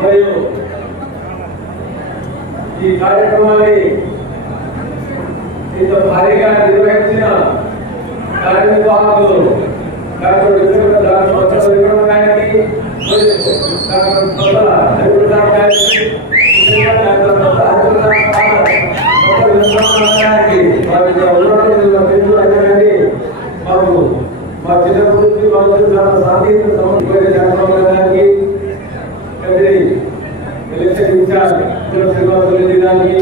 మరియు ఈ కార్యక్రమాన్ని ఇంత భారీగా నిర్వహించిన కార్యనిర్వాహకులు డాక్టర్ గారికి మా చిన్నప్పటి నుంచి సాంకేతిక సంబంధించి ఎలక్షన్ ఇన్ఛార్జ్ శ్రీనివాసరెడ్డి గారికి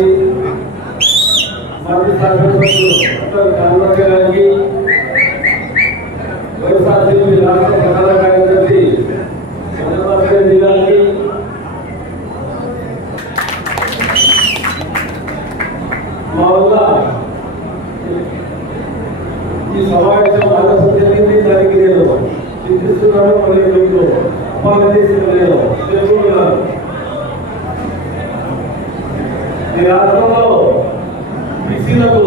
మంత్రి శాసనసభ్యులు గారికి వైఎస్ఆర్సీపీ రాష్ట్ర ప్రధాన కార్యదర్శి చంద్రబాబు గారికి మా వల్ల ఈ సమావేశం ఆలోచన జరిగింది. దానికి నేను చింతిస్తున్నాను, మరియు మీకు అపాలజీస్తున్నాను. తెలుసుకున్నాను. ఈ రాష్ట్రంలో బీసీలకు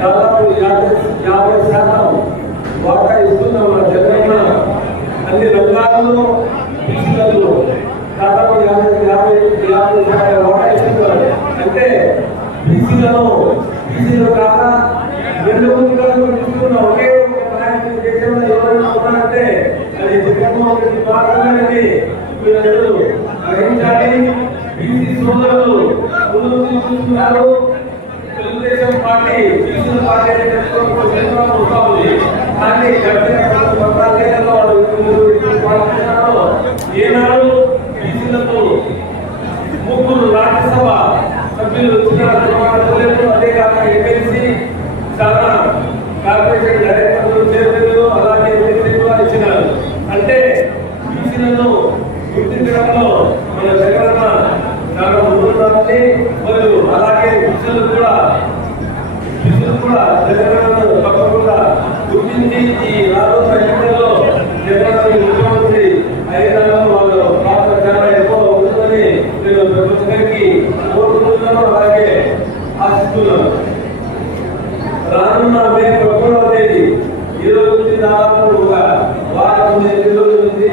దాదాపు 50% వాటా ఇస్తున్న మన జగనన్న అన్ని రంగాల్లో బీసీలకు దాదాపు 50% వాటా ఇస్తున్నారు. అంటే బీసీలు కాక 2 తీసుకున్న ఒకే దేశంలో ఎవరైనా ఉన్నారంటే అది జగన్మోహన్ రెడ్డి మాత్రమే. మీరందరూ గ్రహించాలి. బీసీ సోదరులు ముందుకు తీసుకున్నారు. తెలుగుదేశం పార్టీ బీసీ పార్టీ ఉంది. కానీ ఏనాడు బీసీలకు 3 రాజ్యసభ సభ్యులు వచ్చిన అంతేకాక ఎమ్మెల్సీ చాలా కార్పొరేషన్ డైరెక్టర్లు చైర్మన్లు అలాగే ఇచ్చినారు. అంటే బీసీలను గుర్తించడంలో మన జగనన్న చాలా ముందుండాలని, మరియు అలాగే బీసీలు కూడా జగనన్నను తప్పకుండా గుర్తించి ఈ రాబోయే ఎన్నికల్లో జగనన్న ముఖ్యమంత్రి అయినా వాళ్ళ పాత్ర చాలా ఎక్కువ ఉంటుందని నేను ప్రభుత్వానికి కోరుకుంటున్నాను, అలాగే ఆశిస్తున్నాను. రానున్న మే 11వ తేదీ ఈ రోజు నుంచి దాదాపు ఒక వారం 8 రోజుల నుంచి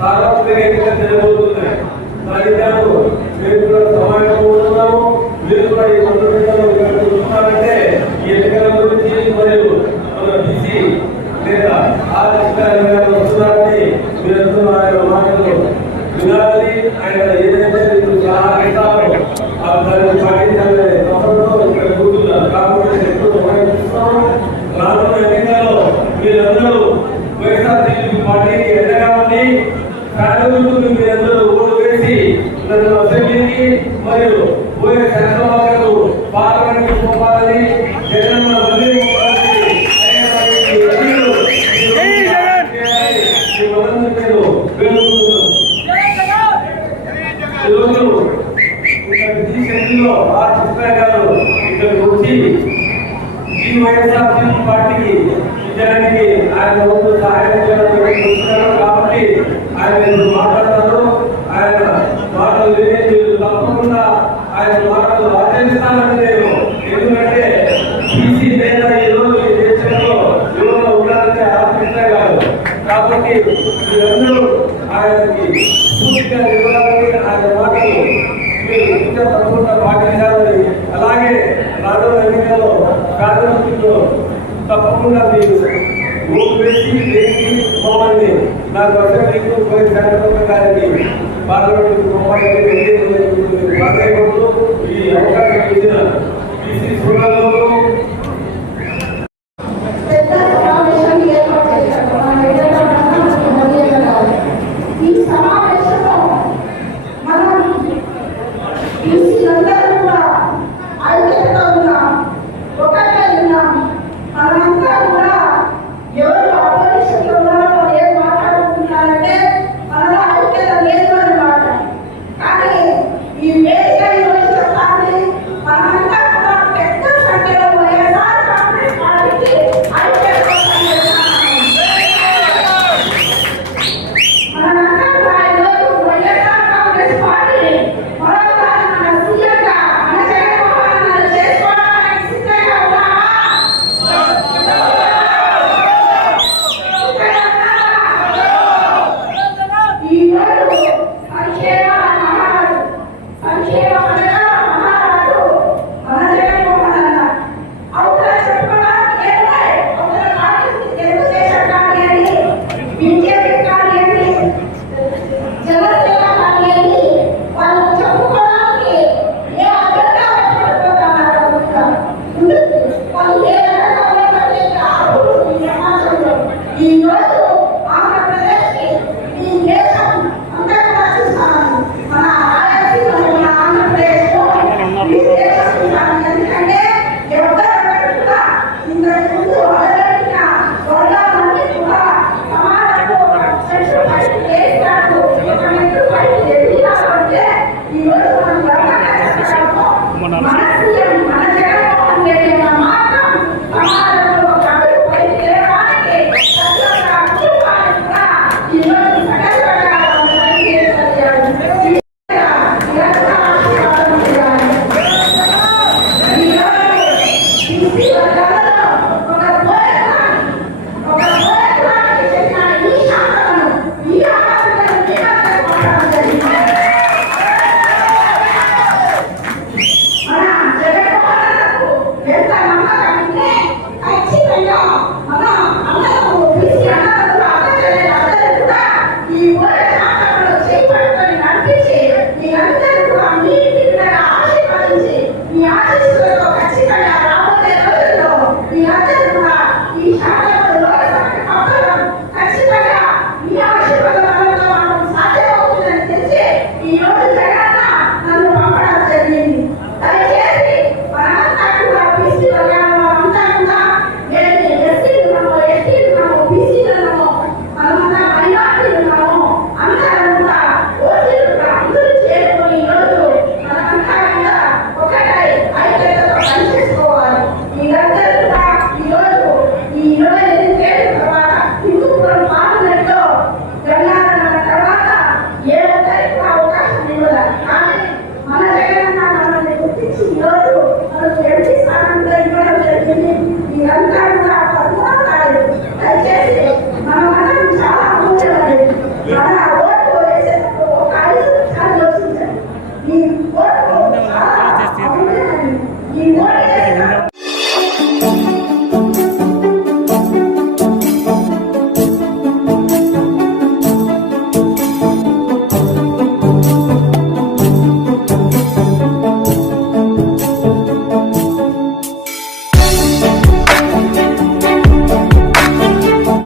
సార్వత్రిక ఎన్నికలు జరగబోతున్నాయి. దానికి మేము కూడా సమావేశమవుతున్నాము. మీరు కూడా ఈ సందర్భంగా చూస్తున్నారంటే ఈ ఎన్నికల గురించి మరియు మన బీసీ లేదా వస్తున్నారని మీరందరూ ఆయన మాటలు వినాలని, ఆయన ఏదైతే మీరు సలహా ఇస్తారో దాన్ని పాటించాలని తప్పకుండా ఇక్కడ కూర్చున్నారు. కాబట్టి ఎప్పుడు ఉపయోగిస్తున్నాము. రానున్న ఎన్నికల్లో మీరందరూ వైఎస్ఆర్సీపీ పార్టీకి ఎండగా ఉండి కార్యకర్తలు మీరందరూ ఓటు వేసి నన్ను అసెంబ్లీకి మరియు పోయే శాసనసభకు పార్లమెంట్కి పంపాలని జగనన్న ఇక్కడికి వచ్చి ఈ వైఎస్ఆర్సీపీ పార్టీకి నిజానికి ఆయన వంతు సహాయం చేయడం కాబట్టి ఆయన మాట్లాడతారు. ఆయన మాటలు వినే తప్పకుండా ఆయన మాటలు ఆచరిస్తానని నేను, ఎందుకంటే బీసీ నేత ఈ రోజు ఈ దేశంలో యువత ఉండాలంటే ఆలోచించే కాదు. కాబట్టి మీరందరూ ఆయనకి పూర్తిగా ఇవ్వాలని, ఆయన మాటలు మీరు తప్పకుండా పాటించాలని, అలాగే రానున్న ఎన్నికల్లో కార్యదర్శులు తప్పకుండా మీరు ఓటు వేసి మమ్మల్ని నాకు అసెంబ్లీకి పోయి చంద్రబాబు గారికి పార్లమెంట్ ఈ అవకాశం ఇచ్చిన బీసీ సోదరులకు ఎవరు ఆపరేషన్ ఉన్నారో ఏం మాట్లాడుతున్నారంటే మన ఈ రోజు ఆంధ్రప్రదేశ్ ఈ దేశం అంతా కూడా చూస్తాను. మన రాయలసీమలో మన ఆంధ్రప్రదేశ్లో ఈ దేశం చూస్తాను. ఎందుకంటే ఎవరు కూడా ఇంతకు ముందు అడగలిగిన వర్గాలన్నీ కూడా సమాజంలో సెంట్రల్ చేసినట్టు అంటే ఈ రోజు మనం మన సీఎం మన జగన్మోహన్ రెడ్డి మాత్రం సమాజంలో అడుగు పైకి లేవడానికి ప్రతి ఒక్క కుటుంబానికి కూడా ఈ రోజు సకల ఈ